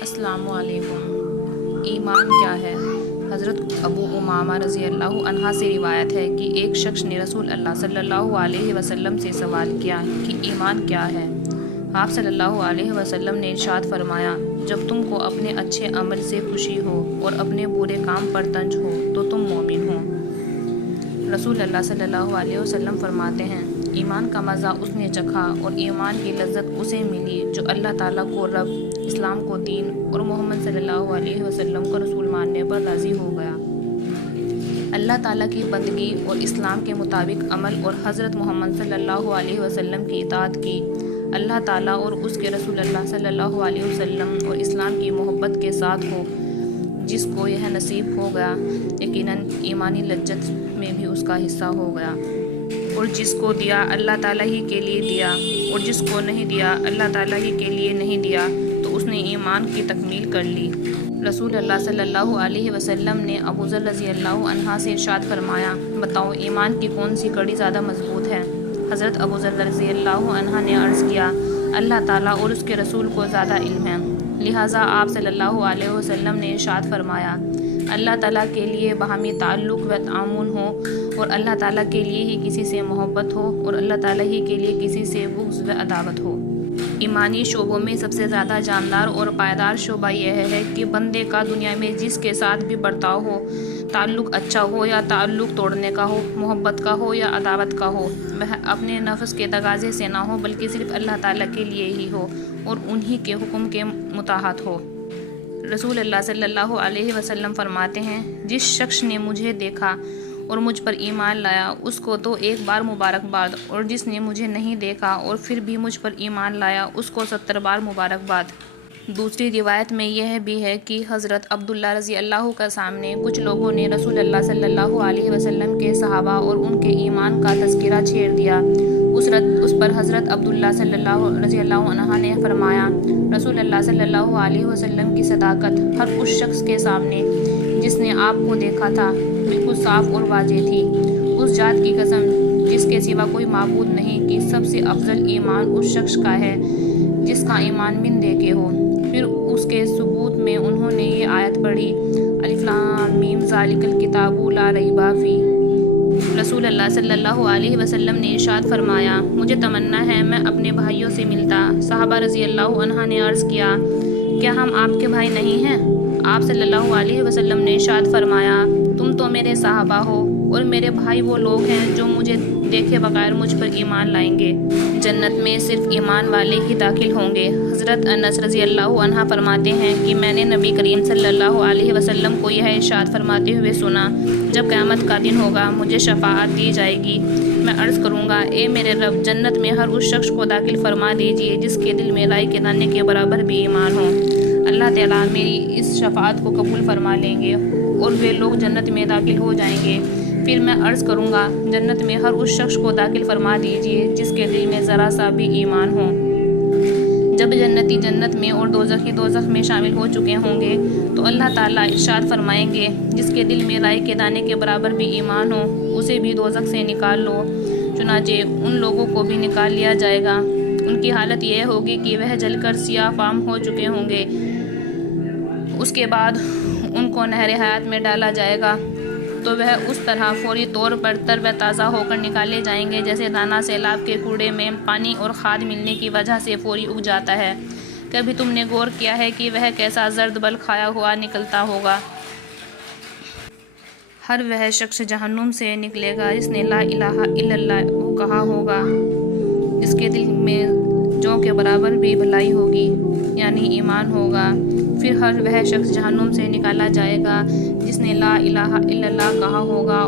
السلام علیکم۔ ایمان کیا ہے؟ حضرت ابو امامہ رضی اللہ عنہ سے روایت ہے کہ ایک شخص نے رسول اللہ صلی اللہ علیہ وسلم سے سوال کیا کہ ایمان کیا ہے؟ آپ صلی اللہ علیہ وسلم نے ارشاد فرمایا، جب تم کو اپنے اچھے عمل سے خوشی ہو اور اپنے برے کام پر طنز ہو تو تم مومن ہو۔ رسول اللہ صلی اللہ علیہ وسلم فرماتے ہیں، ایمان کا مزہ اس نے چکھا اور ایمان کی لذت اسے ملی جو اللہ تعالیٰ کو رب، اسلام کو دین اور محمد صلی اللہ علیہ وسلم کو رسول ماننے پر راضی ہو گیا۔ اللہ تعالیٰ کی بندگی اور اسلام کے مطابق عمل اور حضرت محمد صلی اللہ علیہ وسلم کی اطاعت کی۔ اللہ تعالیٰ اور اس کے رسول اللہ صلی اللہ علیہ وسلم اور اسلام کی محبت کے ساتھ ہو۔ جس کو یہ نصیب ہو گیا یقیناً ایمانی لذت میں بھی اس کا حصہ ہو گیا، اور جس کو دیا اللہ تعالیٰ ہی کے لیے دیا، اور جس کو نہیں دیا اللہ تعالیٰ ہی کے لیے نہیں دیا تو اس نے ایمان کی تکمیل کر لی۔ رسول اللہ صلی اللہ علیہ وسلم نے ابو ذر رضی اللہ عنہ سے ارشاد فرمایا، بتاؤ ایمان کی کون سی کڑی زیادہ مضبوط ہے؟ حضرت ابو ذر رضی اللہ عنہ نے عرض کیا، اللہ تعالیٰ اور اس کے رسول کو زیادہ علم ہے۔ لہٰذا آپ صلی اللہ علیہ وسلم نے ارشاد فرمایا، اللہ تعالیٰ کے لیے باہمی تعلق و تعاون ہو اور اللہ تعالیٰ کے لیے ہی کسی سے محبت ہو اور اللہ تعالیٰ ہی کے لیے کسی سے بغض و عداوت ہو۔ ایمانی شعبوں میں سب سے زیادہ جاندار اور پائیدار شعبہ یہ ہے کہ بندے کا دنیا میں جس کے ساتھ بھی برتاؤ ہو، تعلق اچھا ہو یا تعلق توڑنے کا ہو، محبت کا ہو یا عداوت کا ہو، وہ اپنے نفس کے تقاضے سے نہ ہو بلکہ صرف اللہ تعالیٰ کے لیے ہی ہو اور انہی کے حکم کے مطابق ہو۔ رسول اللہ صلی اللہ علیہ وسلم فرماتے ہیں، جس شخص نے مجھے دیکھا اور مجھ پر ایمان لایا اس کو تو ایک بار مبارکباد، اور جس نے مجھے نہیں دیکھا اور پھر بھی مجھ پر ایمان لایا اس کو 70 بار مبارکباد۔ دوسری روایت میں یہ بھی ہے کہ حضرت عبداللہ رضی اللہ کے سامنے کچھ لوگوں نے رسول اللہ صلی اللہ علیہ وسلم کے صحابہ اور ان کے ایمان کا تذکرہ چھیڑ دیا۔ اس پر حضرت عبداللہ رضی اللہ عنہ نے فرمایا، رسول اللہ صلی اللہ علیہ وسلم کی صداقت ہر اس شخص کے سامنے جس نے آپ کو دیکھا تھا بالکل صاف اور واضح تھی۔ اس ذات کی قسم جس کے سوا کوئی معبود نہیں کہ سب سے افضل ایمان اس شخص کا ہے جس کا ایمان من دیکھے ہو۔ پھر اس کے ثبوت میں انہوں نے یہ آیت پڑھی، الف لام میم ذالک الکتاب لا ریب فیہ۔ رسول اللہ صلی اللہ علیہ وسلم نے ارشاد فرمایا، مجھے تمنا ہے میں اپنے بھائیوں سے ملتا۔ صحابہ رضی اللہ عنہ نے عرض کیا، کیا ہم آپ کے بھائی نہیں ہیں؟ آپ صلی اللہ علیہ وسلم نے ارشاد فرمایا، تم تو میرے صحابہ ہو اور میرے بھائی وہ لوگ ہیں جو مجھے دیکھے بغیر مجھ پر ایمان لائیں گے۔ جنت میں صرف ایمان والے ہی داخل ہوں گے۔ حضرت انس رضی اللہ عنہ فرماتے ہیں کہ میں نے نبی کریم صلی اللہ علیہ وسلم کو یہ ارشاد فرماتے ہوئے سنا، جب قیامت کا دن ہوگا مجھے شفاعت دی جائے گی، میں عرض کروں گا، اے میرے رب، جنت میں ہر اس شخص کو داخل فرما دیجیے جس کے دل میں رائی کے دانے کے برابر بھی ایمان ہو۔ اللہ تعالیٰ میری اس شفاعت کو قبول فرما لیں گے اور وہ لوگ جنت میں داخل ہو جائیں گے۔ پھر میں عرض کروں گا، جنت میں ہر اس شخص کو داخل فرما دیجیے جس کے دل میں ذرا سا بھی ایمان ہو۔ جب جنتی جنت میں اور دوزخی دوزخ میں شامل ہو چکے ہوں گے تو اللہ تعالیٰ ارشاد فرمائیں گے، جس کے دل میں رائی کے دانے کے برابر بھی ایمان ہو اسے بھی دوزخ سے نکال لو۔ چنانچہ ان لوگوں کو بھی نکال لیا جائے گا۔ ان کی حالت یہ ہوگی کہ وہ جل کر سیاہ فام ہو چکے ہوں گے۔ اس کے بعد ان کو نہر حیات میں ڈالا جائے گا تو وہ اس طرح فوری طور پر تر و تازہ ہو کر نکالے جائیں گے جیسے دانہ سیلاب کے کوڑے میں پانی اور کھاد ملنے کی وجہ سے فوری اگ جاتا ہے۔ کبھی تم نے غور کیا ہے کہ وہ کیسا زرد بل کھایا ہوا نکلتا ہوگا؟ ہر وہ شخص جہنم سے نکلے گا جس نے لا الہ الا اللہ کہا ہوگا، جس کے دل میں جو کے برابر بھی بھلائی ہوگی یعنی ایمان ہوگا۔ پھر ہر وہ شخص جہنم سے نکالا جائے گا جس نے لا الہ الا اللہ کہا ہوگا